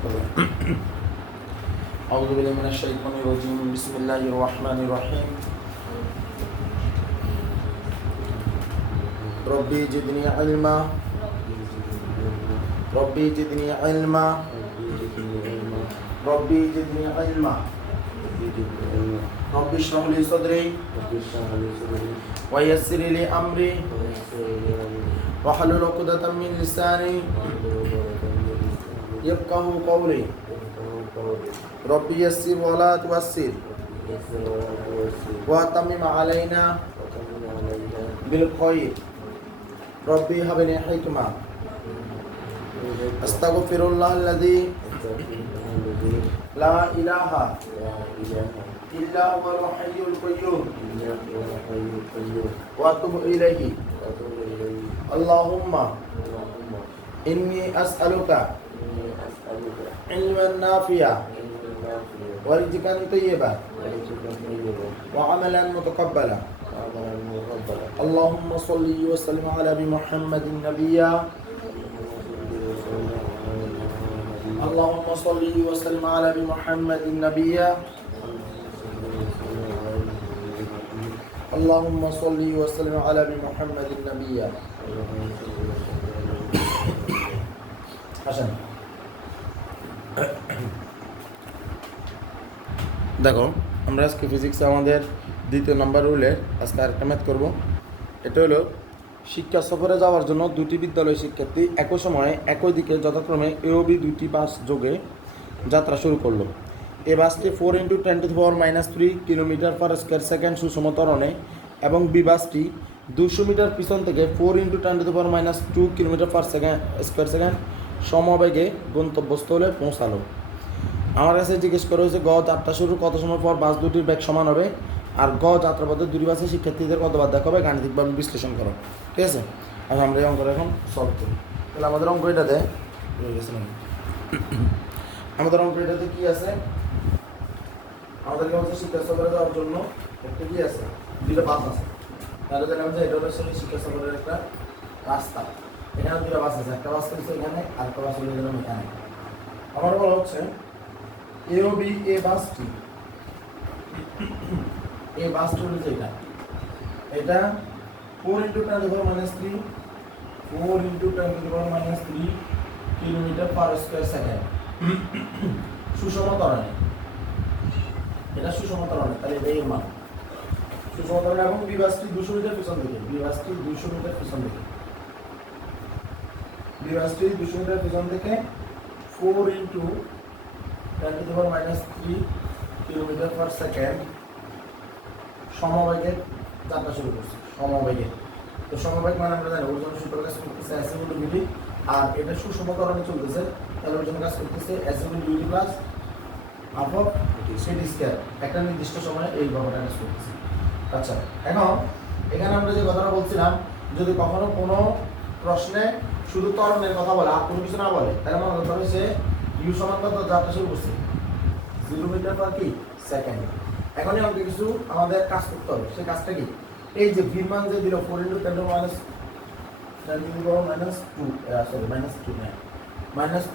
أعوذ بالله من الشيطان الرجيم بسم الله الرحمن الرحيم ربي زدني علما ربي زدني علما ربي زدني علما ربي اشرح لي صدري ويسر لي أمري واحلل عقدة من لساني يفقهوا قولي ربي يسر ولا تعسر وأتمم علينا بالخير ربي هب لي حكمة أستغفر الله الذي لا إله إلا هو الحي القيوم وأتوب إليه اللهم إني أسألك علما نافعا ورزقا طيبا وعملا متقبلا اللهم صل وسلم على محمد النبي اللهم صل وسلم على محمد النبي اللهم صل وسلم على محمد النبي حسن দেখো আমরা আজকে ফিজিক্সে আমাদের দ্বিতীয় নাম্বার রুলের আজকে আরেকটা ম্যাথ করব। এটা হলো শিক্ষা সফরে যাওয়ার জন্য দুটি বিদ্যালয় শিক্ষার্থী একই সময়ে একই দিকে যথাক্রমে এ ও বি দুটি বাস যোগে যাত্রা শুরু করলো। এই বাসটি 4×10⁻³ কিলোমিটার পার স্কোয়ার সেকেন্ড সুষম ত্বরণে এবং বি বাসটি 200 মিটার পিছন থেকে 4×10⁻² কিলোমিটার পার স্কোয়ার সেকেন্ড সমবেগে গন্তব্যস্থলে পৌঁছালো। আমার কাছে জিজ্ঞেস করা হয়েছে গ যাত্রা শুরুর কত সময় পর বাস দুটির বেগ সমান হবে, আর গ যাত্রাপথে দুটি বাসে শিক্ষার্থীদের কতবার দেখা হবে গাণিতিকভাবে বিশ্লেষণ করো। ঠিক আছে, আর আমরা এই অঙ্কটা এখন সলভ করি। তাহলে আমাদের অঙ্ক এটাতে কী আছে, আমাদেরকে হচ্ছে শিক্ষা সফরে যাওয়ার জন্য একটা কী আছে, দুটো বাস আছে। তাহলে দেখলাম যে এটা হচ্ছে শিক্ষা সফরের একটা রাস্তা। এখানে দুটো বাস আছে, একটা বাস হচ্ছে এখানে আর একটা বাস হলে গেলাম এখানে। আমার বলা হচ্ছে এ ও বি এ বাসটি হচ্ছে এটা 4×10⁻³ 4×10⁻³ কিলোমিটার পার স্কোয়ার সেকেন্ড সুষম ত্বরণে। এটা সুষম ত্বরণে, তাহলে এটা এর মান সুষম ত্বরণে এবং বি বাসটি 200 মিটার পিছন দিকে, বি বাসটি 200 মিটার পিছন দিকে, বি বাসটি 200 মিটার পিছন থেকে 4×10⁻³ কিলোমিটার পার সেকেন্ড সমবেগে যাত্রা শুরু করছে। সমবেগে, তো সমবেগ মানে আমরা জানি ওর জন্য সূত্র কাজ করতেছে s = vt, আর এটা সুষম ত্বরণে চলতেছে, তাহলে ওর জন্য কাজ করতেছে s = vt plus half of c² একটা নির্দিষ্ট সময়ে এই ভাবে কাজ করতেছে। আচ্ছা, এখন এখানে আমরা যে কথাটা বলছিলাম, যদি কখনো কোনো প্রশ্নে শুধু ত্বরণের কথা বলে আর কোনো কিছু না বলে, তাহলে মনে করতে হবে সে ইউ সমান কত যাত্রা শুরু করছে 0 মিটার পার সেকেন্ড। এখনই আমাকে কিছু আমাদের কাজ করতে হবে। সেই কাজটা কি, এই যে ভি মান যে দিল 4×10⁻²,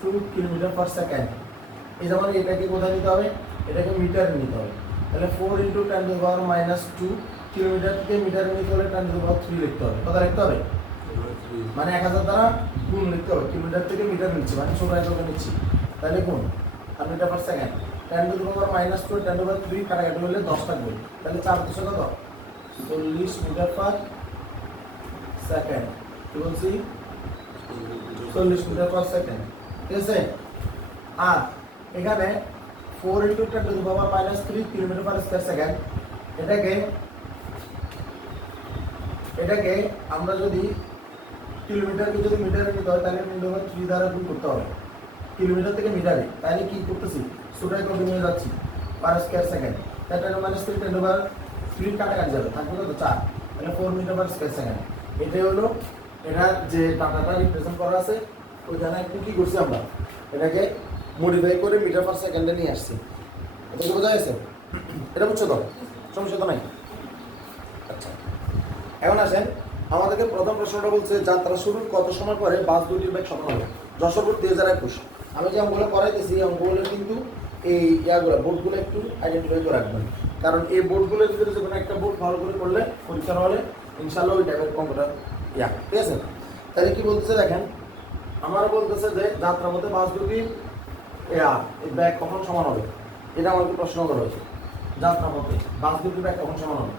-2 কিলোমিটার পার সেকেন্ড, এই যেমন এটাকে কোথায় নিতে হবে, এটাকে মিটারে নিতে হবে। তাহলে 4×10⁻² কিলোমিটার থেকে মিটারে নিতে হলে 10⁻³ লিখতে হবে। কত লিখতে হবে, মানে 1000 দ্বারা গুণ লিখতে হবে। কিলোমিটার থেকে মিটার নিচ্ছি মানে ছোট এককে নিচ্ছি, তাহলে গুণ আর মিটার পার সেকেন্ড। 10⁻², 10⁻³ কাটাকাটি হলে 10 থাকবে, তাহলে 4 × 10 কত 40 মিটার পার সেকেন্ড। কি বলছি, 40 মিটার পার সেকেন্ড। ঠিক আছে, আর এখানে 4×10⁻³ কিলোমিটার পার স্কয়ার সেকেন্ড, এটাকে আমরা যদি কিলোমিটারকে যদি মিটারে নিতে হয় তাহলে 10⁻³ দ্বারা গুণ করতে হবে কিলোমিটার থেকে মিটারে। তাহলে কি করতেছি, ছোট একক নিয়ে যাচ্ছি পার স্কয়ার সেকেন্ড। 10⁻³ 10⁻³ কাটাকাটি যাবে, থাকবে কত 4, তাহলে 4 মিটার পার স্কয়ার সেকেন্ড। এটাই হলো এটা যে ডাটাটা রিপ্রেজেন্ট করা আছে, ওইখানে একটু কি করছি আমরা এটাকে মডিফাই করে মিটার পার সেকেন্ডে নিয়ে আসছি। এটা কি বোঝা গেছে, এটা বুঝছো তো, সমস্যা তো নাই। আচ্ছা, এখন আসেন আমাদেরকে প্রথম প্রশ্নটা বলছে যাত্রা শুরুর কত সময় পরে বাস দুটির বেগ সমান হবে। যশোর 2021 আমি যে অঙ্কগুলো করাইতেছি অঙ্কগুলো কিন্তু এই ইয়াগুলো বোর্ডগুলো একটু আইডেন্টিফাই করে রাখবেন, কারণ এই বোর্ডগুলোর ভিতরে যে কোনো একটা বোর্ড ভালো করে করলে পরীক্ষার হলে ইনশাল্লাহ ওই টাইপের অঙ্কটা ঠিক আছে। তাহলে কি বলতেছে দেখেন, আমার বলতেছে যে যাত্রাপথে বাস দুটি এই ব্যাগ কখন সমান হবে, এটা আমাকে প্রশ্ন করা হয়েছে। যাত্রাপথে বাস দুটি ব্যাগ কখন সমান হবে,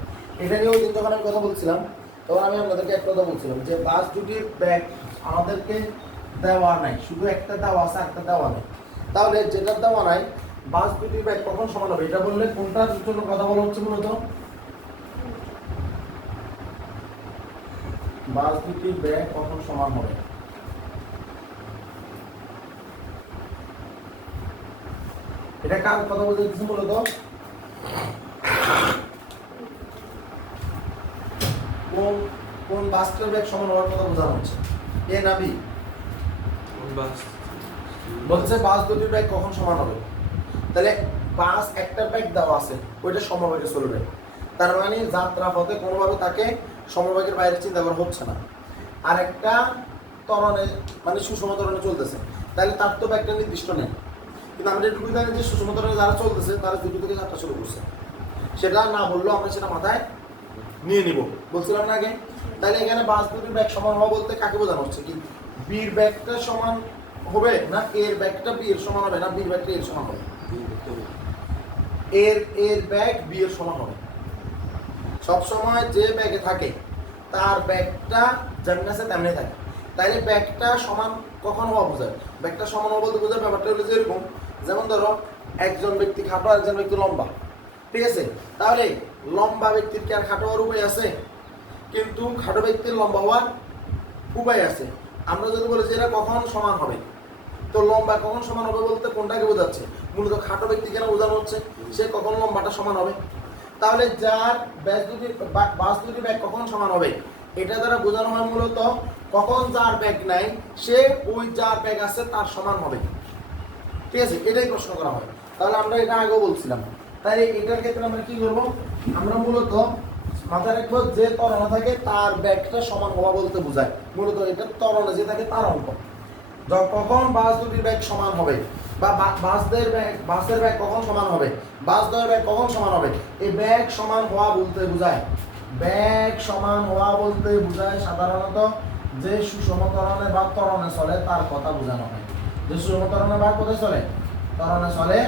এটা নিয়েও কিন্তু যখন আমি কথা বলছিলাম তখন আমি আপনাদেরকে একটা কথা বলছিলাম যে বাস দুটির ব্যাগ আমাদেরকে দেওয়া নাই, শুধু একটা দেওয়া আছে, একটা দেওয়া নেই। তাহলে যেটা দেওয়া নাই বাস দুটির ব্যাগ কখন সমান হবে, এটা বললে কোনটার জন্য কথা বলা হচ্ছে মূলত? বাস দুটির ব্যাগ কখন সমান হবে, এটা কার কথা বলতে দিচ্ছি মূলত? কোন কোন বাসটার ব্যাগ সমান হওয়ার কথা বোঝানো হচ্ছে, এ না বি? বলছে বাস দুটির ব্যাগ কখন সমান হবে, তাহলে বাস একটা ব্যাগ দেওয়া আছে ওইটা সমবেগে চলবে, তার মানে যাত্রাপথে কোনোভাবে তাকে সমবেগের বাইরে চিন্তা করা হচ্ছে না। আর একটা ত্বরণে মানে সুষম ত্বরণে চলতেছে, তাহলে তার তো ব্যাগটা নির্দিষ্ট নেই, কিন্তু আমরা এটুকু জানি যে সুষম ত্বরণে যারা চলতেছে তারা দুটো থেকে যাত্রা শুরু করছে, সেটা না বললেও আমরা সেটা মাথায় নিয়ে নিব, বলছিলাম না আগে। তাহলে এখানে বাস দুটির ব্যাগ সমান হওয়া বলতে কাকে বোঝানো হচ্ছে, কি বির ব্যাগটা সমান হবে না এর ব্যাগটা বি এর সমান হবে, না বির ব্যাগটা এর সমান হবে? এর ব্যাগ বি এর সমান হবে। সবসময় যে ব্যাগে থাকে তার ব্যাগটা যেমন আছে তেমনি থাকে, তাইলে ব্যাগটা সমান কখন হওয়া বোঝায়? ব্যাগটা সমান হওয়া বলতে বোঝায় ব্যাপারটা হলো যে এরকম, যেমন ধরো একজন ব্যক্তি খাটো আর একজন ব্যক্তি লম্বা, ঠিক আছে? তাহলে লম্বা ব্যক্তির কি আর খাটো হওয়ার উপায় আছে? কিন্তু খাটো ব্যক্তির লম্বা হওয়ার উপায় আছে। আমরা যদি বলি যে এরা কখন সমান হবে, তো লম্বা কখন সমান হবে বলতে কোনটাকে বোঝাচ্ছে? মূলত খাটো ব্যক্তি কেন বোঝানো হচ্ছে, সে কখন লম্বাটা সমান হবে। তাহলে যার বাস দুটি ব্যাগ কখন সমান হবে, এটা দ্বারা বোঝানো হয় মূলত কখন যার ব্যাগ নাই সে ওই যার ব্যাগ আছে তার সমান হবে, ঠিক আছে? এটাই প্রশ্ন করা হয়। তাহলে আমরা এটা আগেও বলছিলাম, তাই এটার ক্ষেত্রে আমরা কি করবো, আমরা মূলত মাথায় রাখবো যে ত্বরণে থাকে তার ব্যাগটা সমান হওয়া বলতে বোঝায়, মূলত এটা ত্বরণে যে থাকে তার অঙ্ক। কখন বাস দুটির ব্যাগ সমান হবে বা বাসের ব্যাগ কখন সমান হবে, বাস দ্বয়ের ব্যাগ কখন সমান হবে, এই ব্যাগ সমান হওয়া বলতে বোঝায়, ব্যাগ সমান হওয়া বলতে বোঝায় সাধারণত যে সুষম ত্বরণে বা ত্বরণে চলে তার কথা বোঝানো হয়। যে সুষম ত্বরণে বা কোথায় চলে, ত্বরণে চলে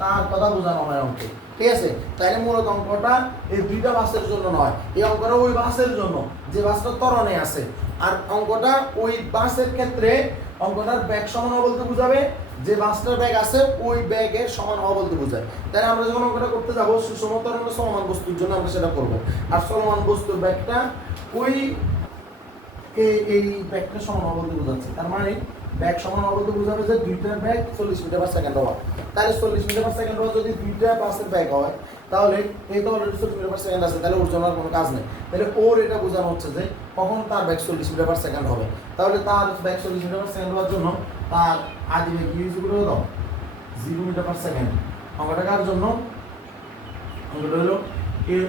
তার কথা বোঝানো হয় অঙ্কে, ঠিক আছে? তাইলে মূলত অঙ্কটা এই দুইটা বাসের জন্য নয়, এই অঙ্কটা ওই বাসের জন্য যে বাসটা ত্বরণে আছে, আর অঙ্কটা ওই বাসের ক্ষেত্রে অঙ্কটার ব্যাগ সমান হওয়া বলতে বোঝাবে যে বাসটার ব্যাগ আছে ওই ব্যাগের সমান হওয়া বলতে বোঝায়। তাই আমরা যখন অঙ্কটা করতে যাবো সুষম ত্বরণে চলমান বস্তুর জন্য আমরা সেটা করবো, আর চলমান বস্তুর ব্যাগটা ওই এই ব্যাগটা সমান হওয়া বলতে বোঝাচ্ছে। তার মানে ব্যাগ সমান হওয়া বলতে বোঝাবে যে দুইটার ব্যাগ 40 মিটার পার সেকেন্ড হওয়া, তাহলে 40 মিটার পার সেকেন্ড হওয়া যদি দুইটা বাসের ব্যাগ হয় তাহলে এই তো অলরেডি 40 মিটার পার সেকেন্ড আছে, তাহলে ওর জন্য আর কোনো কাজ নেই। তাহলে ওর এটা বোঝানো হচ্ছে যে কখন তার ব্যাগ 40 মিটার পার সেকেন্ড হবে, তাহলে তার ব্যাগ 40 মিটার পার সেকেন্ড হওয়ার জন্য তার আদি ব্যাগ ইউজ করে দাও 0 মিটার পার সেকেন্ড। অঙ্কটা কার জন্য, অঙ্কটা হলো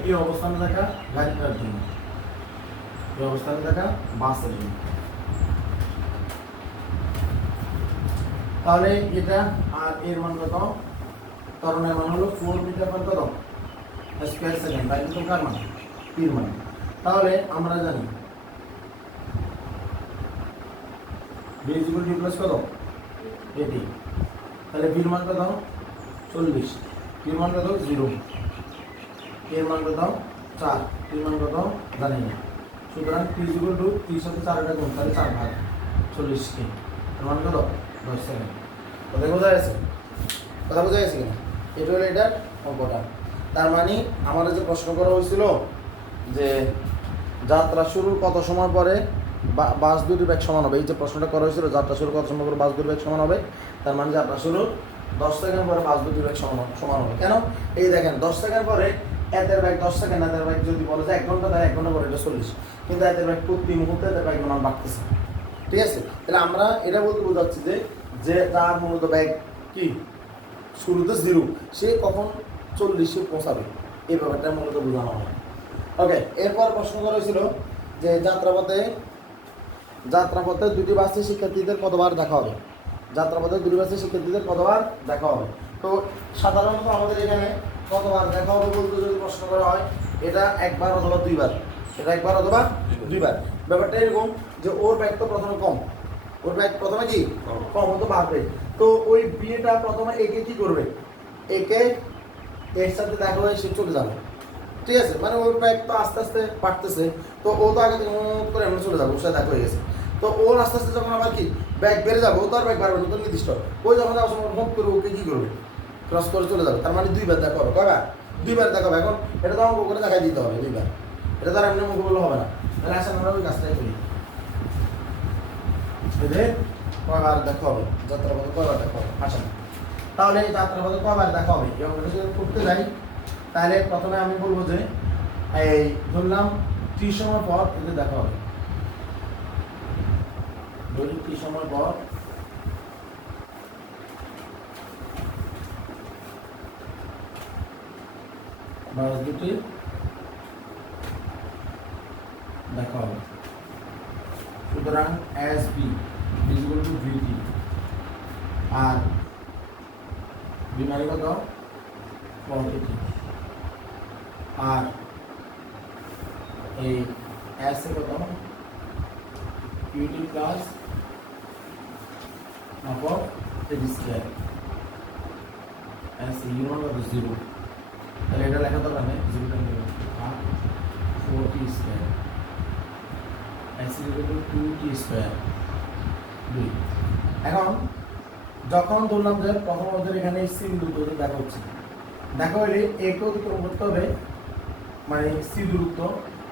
এই অবস্থানে থাকা গাড়িটার জন্য, এই অবস্থানে থাকা বাসের জন্য। তাহলে এটা আর এর মান কত, ত্বরণের মান হলো 4 মিটার পার কত স্কয়ার সেকেন্ড, তাই তো কার মান, টির মান। তাহলে আমরা জানি b = d + কত 80, তাহলে b এর মান কত 40, টির মান কত 0, এর মান কত 4, টির মান কত জানি না। সুতরাং t = 3 সাথে 4 এটা গুণ, তাহলে 4 ভাগ 40 কে, এর মান কত 10 সেকেন্ড। কথা বোঝা গেছে, কথা বোঝা গেছে কিনা? এটা হলো এটার অঙ্কটা। তার মানে আমাদের যে প্রশ্ন করা হয়েছিল যে যাত্রা শুরুর কত সময় পরে বাস দুটির ব্যাগ সমান হবে, এই যে প্রশ্নটা করা হয়েছিল যাত্রা শুরু কত সময় পরে বাস দুটির ব্যাগ সমান হবে, তার মানে যাত্রা শুরু 10 সেকেন্ড পরে বাস দুটির ব্যাগ সমান হবে। কেন? এই দেখেন 10 সেকেন্ড পরে এদের ব্যাগ 10 সেকেন্ড, এদের ব্যাগ যদি বলে যে 1 ঘন্টা, তাহলে 1 ঘন্টা পরে এটা 40, কিন্তু এদের ব্যাগ প্রতি মুহূর্তে এদের ব্যাগ মান বাড়তেছে, ঠিক আছে? তাহলে আমরা এটা বলতে বোঝাচ্ছি যে তার মূলত ব্যাগ কি শুরুতে 0, সে কখন 40-এ পৌঁছাবে, এই ব্যাপারটা মূলত বোঝানো হয়। ওকে, এরপর প্রশ্ন করা হয়েছিল যে যাত্রাপথে দুটি বাসে শিক্ষার্থীদের কতবার দেখা হবে, যাত্রাপথে দুটি ব্যাচের শিক্ষার্থীদের কতবার দেখা হবে। তো সাধারণত আমাদের এখানে কতবার দেখা হবে বলতে যদি প্রশ্ন করা হয়, এটা একবার অথবা দুইবার, এটা একবার অথবা দুইবার। ব্যাপারটা এরকম যে ওর ব্যাগ তো প্রথমে কম, ওর ব্যাগ প্রথমে কি কম হতো বাড়বে। তো ওই বিয়েটা প্রথমে একে কি করবে, একে এর সাথে দেখা হয়ে সে চলে যাবে, ঠিক আছে, মানে ওর ব্যাগ তো আস্তে আস্তে বাড়তেছে, তো ও তো আগে করে এমন চলে যাবে, ওর সাথে দেখা হয়ে গেছে। তো ওর আস্তে আস্তে যখন আবার কি ব্যাগ বেড়ে যাবে, ও তো আর ব্যাগ বাড়বে না, তো নির্দিষ্ট ওই যখন যাওয়ার সময় হোম করে ওকে কি করবে, ক্রস করে চলে যাবে। তার মানে দুইবার দেখা হবে, কয়বার, দুইবার দেখা হবে। এখন এটা তো অঙ্ক করে দেখাই দিতে হবে দুইবার, এটা তো আর এমনি অঙ্ক করলে হবে না। তাহলে আসলে আমরা ওই কাজটাই করি, এদের কয়বার দেখা হবে, যাত্রাপথে কয়বার দেখা হবে আসেন। তাহলে এই যাত্রাপথে কয়বার দেখা হবে এই অঙ্কটা যদি করতে যাই, তাহলে প্রথমে আমি বলবো যে এই ধরলাম টি সময় পর এদের দেখা হবে, ধরি টি সময় পর বাস দুটি দেখা হবে। সুতরাং এস বি ইকুয়াল টু ভিটি, আর বিমারি কত 40, আর এই এস এ কত কিউটি প্লাস আপর এডি স্কয়ার, এস ইউনো কত 0, তাহলে এটা লেখা দরকার নেই, 0টা নেব আর 4t square S equal to 2t square 2। এখন যখন ধরলাম যে প্রথম ওদের এখানে সি বিন্দুতে দেখা হচ্ছে, দেখা হলে এ কে অতিক্রম করতে হবে, মানে সি দূরত্ব,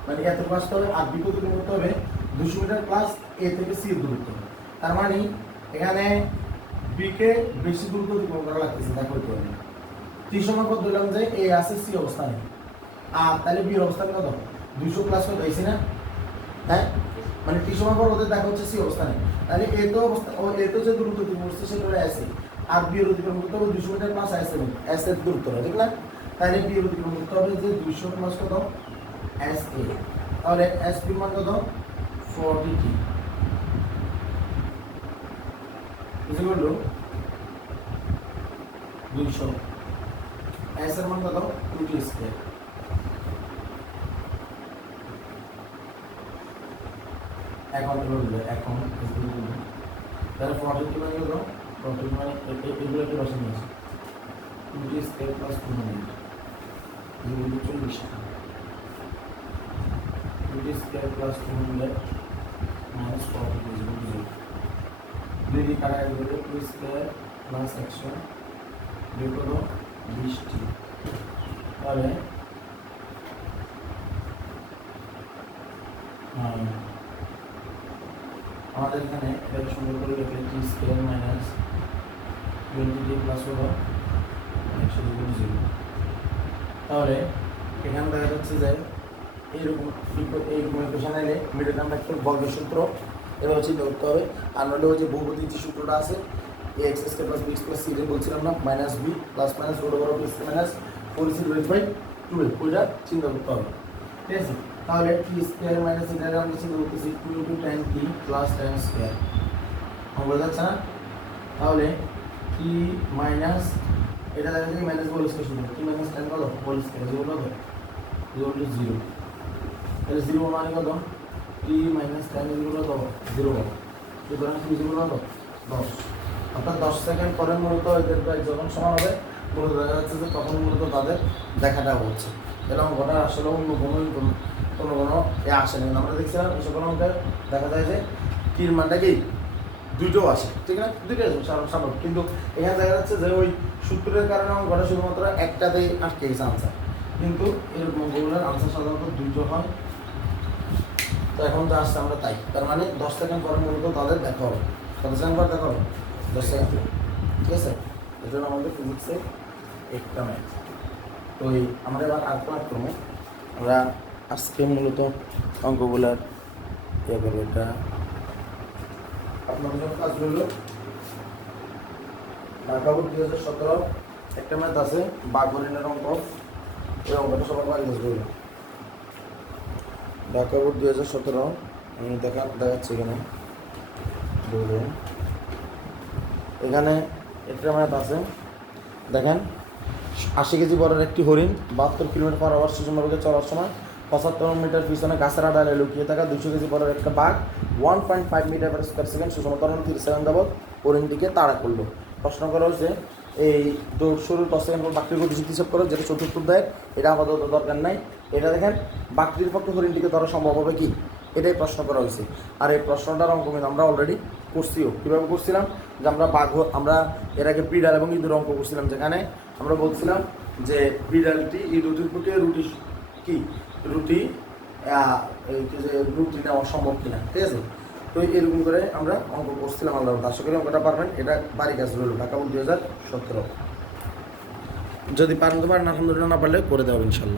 মানে এত আসতে হবে, আর বি কে অতিক্রম করতে হবে 200 মিটার প্লাস এ থেকে সি দূরত্ব। তার মানে এখানে বি কে বেশি দূরত্ব অতিক্রম করা লাগতেছে, দেখা হইতে হবে। টি সময় কত ধরলাম যে এ আছে সি অবস্থানে, আর তাহলে বি এর অবস্থান কত 200 প্লাস কত হয়েছে না, হ্যাঁ, মানে টি সময় পর ওদের দেখা হচ্ছে সি অবস্থানে, তাহলে এ তো অবস্থা ও এ তো যে দূরত্ব অতিক্রম করছে সেটা হলো এস এ, আর বি এর অতিক্রম করতে হবে 200 মিটার প্লাস এস এর দূরত্ব, ঠিক না? তাহলে বি এর অতিক্রম করতে হবে যে 200 প্লাস কত এস এ, তাহলে এস বি মান কত 40t ইকুয়াল টু 200, এস এর মান কত 2t স্কয়ার। এখন বলবে এখন তাহলে 40t মানে কত, 40 মানে এগুলো কি বসে নিয়েছে 2t স্কয়ার প্লাস 2 মানে এগুলো 40, 2t স্কয়ার প্লাস 2 মানে মাইনাস 40 ইকুয়াল টু 0। দুই দিকে কাটা গেলে 2 স্কয়ার প্লাস 100 বিয়োগ কত 20t, তাহলে আমাদের এখানে এটাকে সুন্দর করে লিখলে টি স্কয়ার মাইনাস 20t প্লাস হলো 100 তাহলে এখানে দেখা যাচ্ছে যে এইরকম ইকুয়েশন এলে মিডল টার্ম একটা বর্গের সূত্র এভাবে চিন্তা করতে হবে। আর নইলে ওই যে বহুপদীর যে সূত্রটা আছে X square plus B plus C এর বলছিলাম না, minus B plus minus root over B minus 4c divide by 2a, ওইটা চিন্তা করতে হবে, ঠিক আছে? তাহলে টি স্কয়ার মাইনাস এটা আমরা চিন্তা করতেছি 2 * tan t plus tan square, বোঝা যাচ্ছে না? তাহলে টি মাইনাস এটা দেখা যায় মাইনাস হোল স্কয়ার শুধু টি মাইনাস tan কত হোল স্কয়ার ইকুয়াল কত ইকুয়াল টু 0, তাহলে 0 মানে কত টি মাইনাস tan ইকুয়াল কত 0, সুতরাং টি ইকুয়াল কত 10, অর্থাৎ 10 সেকেন্ড পরে মূলত এদের প্রায় যখন সমান হবে মূলত দেখা যাচ্ছে যে তখন মূলত তাদের দেখাটা হচ্ছে। এরকম ঘটনা আসলে অন্য কোনো এ আসে না, আমরা দেখছিলাম এই সকল অঙ্কে দেখা যায় যে টির মানটা কি দুইটাও আসে, ঠিক না, দুইটাই আসে স্বাভাবিক, কিন্তু এখানে দেখা যাচ্ছে যে ওই সূত্রের কারণে অঙ্কটা শুধুমাত্র একটাতেই আটকে গেছে আনসার, কিন্তু এরকম অঙ্কগুলোর আনসার সাধারণত দুটো হয়। তো এখন যা আসছে আমরা তাই, তার মানে 10 সেকেন্ড পরে মূলত তাদের দেখা হবে, কত সেকেন্ড পর দেখা হবে 10 সেকেন্ড, ঠিক আছে? এই জন্য আমাদের ফিজিক্সে একটা ম্যাথ। তো এই আমরা এবার আর ক্রমে আমরা আজকে মূলত অঙ্কগুলার ইয়ে করবো। এটা আপনাদের জন্য কাজ রইল ঢাকা বোর্ড 2017 একটা ম্যাথ আছে বাঘহরিণের অঙ্ক, ওই অঙ্কটা সবার বাড়ি রইল। ঢাকা বোর্ড 2017 আমি দেখাচ্ছি এখানে ধরুন এখানে একটা ম্যাথ আছে, দেখেন 80 কেজি বড়ের একটি হরিণ 72 কিলোমিটার পার আওয়ার সুষমভাবে চলার সময় 75 মিটার পিছনে গাছের আড়ালে লুকিয়ে থাকা 200 কেজি বড়ের একটা বাঘ 1.5 মিটার পার স্কোয়ার সেকেন্ড সুষম ত্বরণে 30 সেকেন্ড যাবৎ হরিণটিকে তাড়া করলো। প্রশ্ন করা হচ্ছে এই দৌড় শুরুর 10 সেকেন্ড পর বাঘটির গতিশক্তি হিসাব করো, যেটা চতুর্থ অধ্যায়, এটা আপাতত দরকার নাই। এটা দেখেন বাঘটির পক্ষে হরিণটিকে ধরা সম্ভব হবে কি, এটাই প্রশ্ন করা হয়েছে। আর এই প্রশ্নটার অঙ্ক কিন্তু আমরা অলরেডি করছিও। কীভাবে করছিলাম, যে আমরা এর আগে বিড়াল এবং ইঁদুর অঙ্ক করছিলাম, যেখানে আমরা বলছিলাম যে বিড়ালটি ইঁদুরটির পক্ষে রুটি নেওয়া সম্ভব কিনা, ঠিক আছে। তো এরকম করে আমরা অঙ্ক করছিলাম। আল্লাহ আশা করি অঙ্কটা পারবেন। এটা বাড়ি কাজ রইল, ঢাকা 2017। যদি পারেন তো পারেন, আলহামদুলিল্লাহ, না পারলে করে দেওয়া ইনশাল্লাহ।